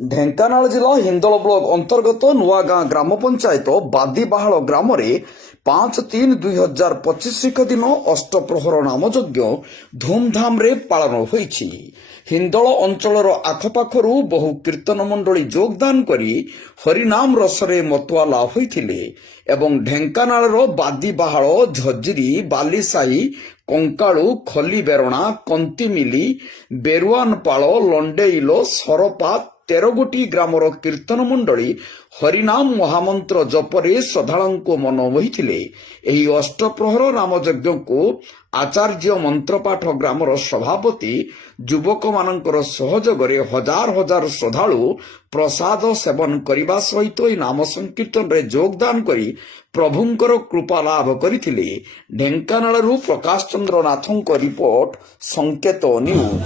ଢେଙ୍କାନାଳ ଜିଲ୍ଲା ହିନ୍ଦୋଳ ବ୍ଲକ ଅନ୍ତର୍ଗତ ନୂଆଗାଁ ଗ୍ରାମ ପଞ୍ଚାୟତ ବାଦିବାହାଳ ଗ୍ରାମରେ 5-3-2025 ଦିନ ଅଷ୍ଟପ୍ରହର ନାମଯଜ୍ଞ ଧୁମଧାମରେ ପାଳନ ହୋଇଛି। ହିନ୍ଦୋଳ ଅଞ୍ଚଳର ଆଖପାଖରୁ ବହୁ କୀର୍ତ୍ତନ ମଣ୍ଡଳୀ ଯୋଗଦାନ କରି ହରିନାମ ରସରେ ମତୁଆଲା ହୋଇଥିଲେ ଏବଂ ଢେଙ୍କାନାଳର ବାଦିବାହାଳ, ଝଜିରି, ବାଲିସାହି, କଙ୍କାଳୁ, ଖଲିବେରଣା, କନ୍ତିମିଲି, ବେରୁଆନପାଳ, ଲଣ୍ଡେଇଲ, ସରପା 13 ଗୋଟି ଗ୍ରାମର କୀର୍ତ୍ତନ ମଣ୍ଡଳୀ ହରିନାମ ମହାମନ୍ତ୍ର ଜପରେ ଶ୍ରଦ୍ଧାଳୁଙ୍କୁ ମନ ମୋହିଥିଲେ। ଏହି ଅଷ୍ଟପ୍ରହର ନାମଯଜ୍ଞକୁ ଆଚାର୍ଯ୍ୟ ମନ୍ତ୍ରପାଠ ଗ୍ରାମର ସଭାପତି ଯୁବକମାନଙ୍କର ସହଯୋଗରେ ହଜାର ହଜାର ଶ୍ରଦ୍ଧାଳୁ ପ୍ରସାଦ ସେବନ କରିବା ସହିତ ଏହି ନାମ ସଂକୀର୍ତ୍ତନରେ ଯୋଗଦାନ କରି ପ୍ରଭୁଙ୍କର କୃପା ଲାଭ କରିଥିଲେ। ଢେଙ୍କାନାଳରୁ ପ୍ରକାଶ ଚନ୍ଦ୍ର ନାଥଙ୍କ ରିପୋର୍ଟ, ସଂକେତ ନ୍ୟୁଜ।